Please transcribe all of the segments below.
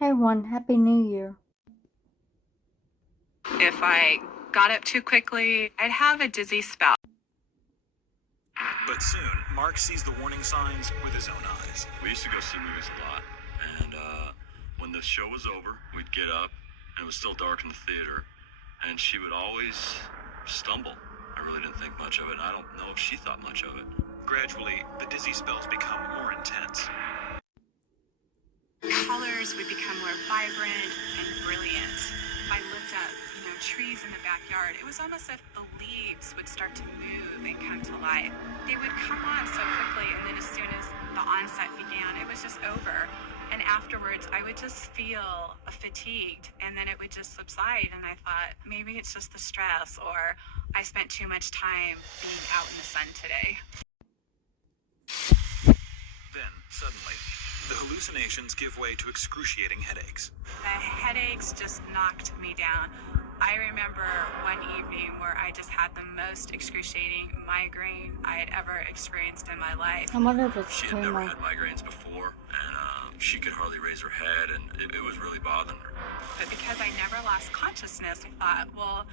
Hey everyone, Happy New Year. If I got up too quickly, I'd have a dizzy spell. But soon, Mark sees the warning signs with his own eyes. We used to go see movies a lot, and when the show was over, we'd get up, and it was still dark in the theater, and she would always stumble. I really didn't think much of it, and I don't know if she thought much of it. Gradually, the dizzy spells become more intense. Colors would become more vibrant and brilliant. If I looked at, trees in the backyard, it was almost as if the leaves would start to move and come to life. They would come on so quickly, and then as soon as the onset began, it was just over. And afterwards, I would just feel fatigued, and then it would just subside, and I thought, maybe it's just the stress, or I spent too much time being out in the sun today. Then, suddenly, the hallucinations give way to excruciating headaches. The headaches just knocked me down. I remember one evening where I just had the most excruciating migraine I had ever experienced in my life. I wonder if it's She had never had migraines before, and she could hardly raise her head, and it was really bothering her. But because I never lost consciousness, I thought, well,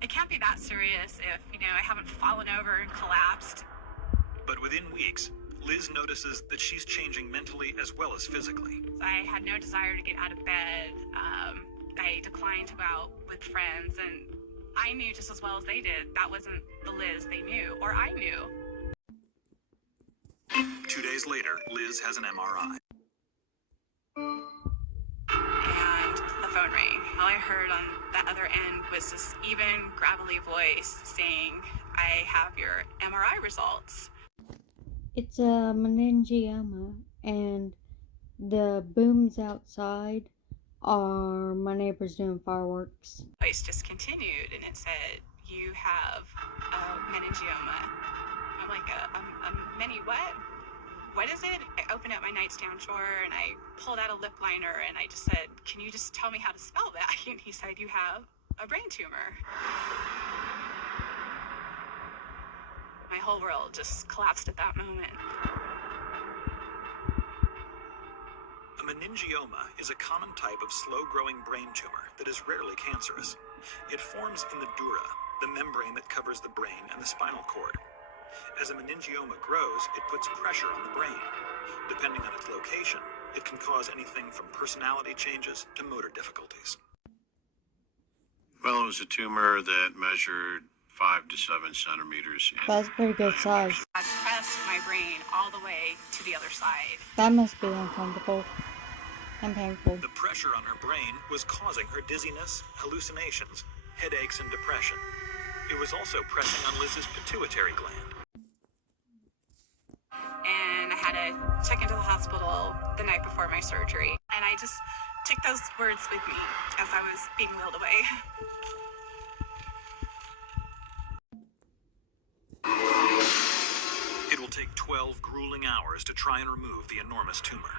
it can't be that serious if, I haven't fallen over and collapsed. But within weeks, Liz notices that she's changing mentally as well as physically. I had no desire to get out of bed. I declined to go out with friends, and I knew just as well as they did that wasn't the Liz they knew, or I knew. 2 days later, Liz has an MRI. And the phone rang. All I heard on the other end was this even gravelly voice saying, I have your MRI results. It's a meningioma, and the booms outside are my neighbors doing fireworks. The voice just continued, and it said, you have a meningioma. I'm like, a mini what? What is it? I opened up my nightstand drawer, and I pulled out a lip liner, and I just said, can you just tell me how to spell that? And he said, you have a brain tumor. My whole world just collapsed at that moment. A meningioma is a common type of slow-growing brain tumor that is rarely cancerous. It forms in the dura, the membrane that covers the brain and the spinal cord. As a meningioma grows, it puts pressure on the brain. Depending on its location, it can cause anything from personality changes to motor difficulties. Well, it was a tumor that measured 5 to 7 centimeters. That's pretty good size. I pressed my brain all the way to the other side. That must be uncomfortable and painful. The pressure on her brain was causing her dizziness, hallucinations, headaches, and depression. It was also pressing on Liz's pituitary gland. And I had to check into the hospital the night before my surgery. And I just took those words with me as I was being wheeled away. It will take 12 grueling hours to try and remove the enormous tumor.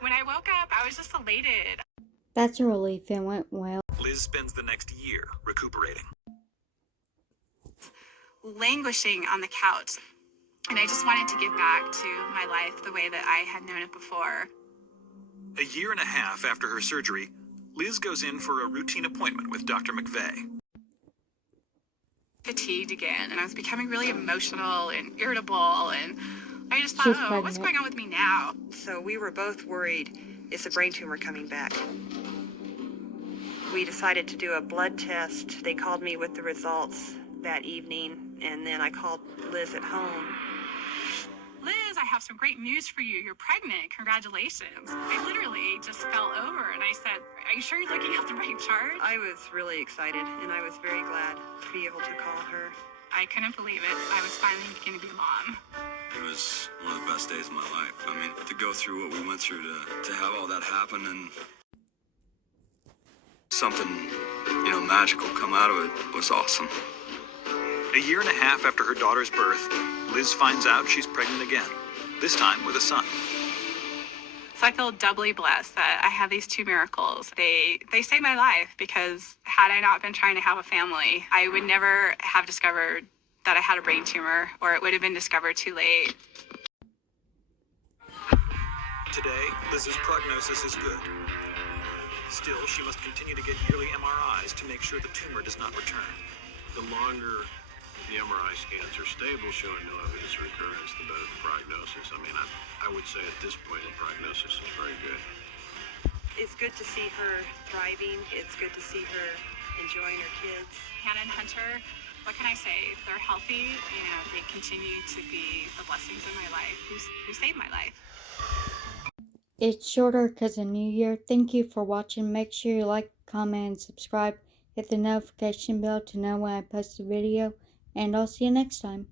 When I woke up, I was just elated. That's a relief. It went well. Liz spends the next year recuperating. Languishing on the couch. And I just wanted to give back to my life the way that I had known it before. A year and a half after her surgery, Liz goes in for a routine appointment with Dr. McVeigh. Fatigued again, and I was becoming really emotional and irritable, and I just thought, She's what's pregnant. going on with me now? So we were both worried, is the brain tumor coming back? We decided to do a blood test. They called me with the results that evening, and then I called Liz at home. Liz, I have some great news for you. You're pregnant. Congratulations. I literally just fell over, and I said, are you sure you're looking at the right chart? I was really excited, and I was very glad to be able to call her. I couldn't believe it. I was finally going to be a mom. It was one of the best days of my life. I mean, to go through what we went through, to have all that happen, and something, magical come out of it was awesome. A year and a half after her daughter's birth, Liz finds out she's pregnant again, this time with a son. So I feel doubly blessed that I have these two miracles. They saved my life, because had I not been trying to have a family, I would never have discovered that I had a brain tumor, or it would have been discovered too late. Today, Liz's prognosis is good. Still, she must continue to get yearly MRIs to make sure the tumor does not return. The longer the MRI scans are stable, showing no evidence of recurrence, the better the prognosis. I mean, I would say at this point the prognosis is very good. It's good to see her thriving. It's good to see her enjoying her kids. Hannah and Hunter, what can I say? They're healthy. You know, they continue to be the blessings in my life who saved my life. It's shorter because of New Year. Thank you for watching. Make sure you like, comment, and subscribe. Hit the notification bell to know when I post a video. And I'll see you next time.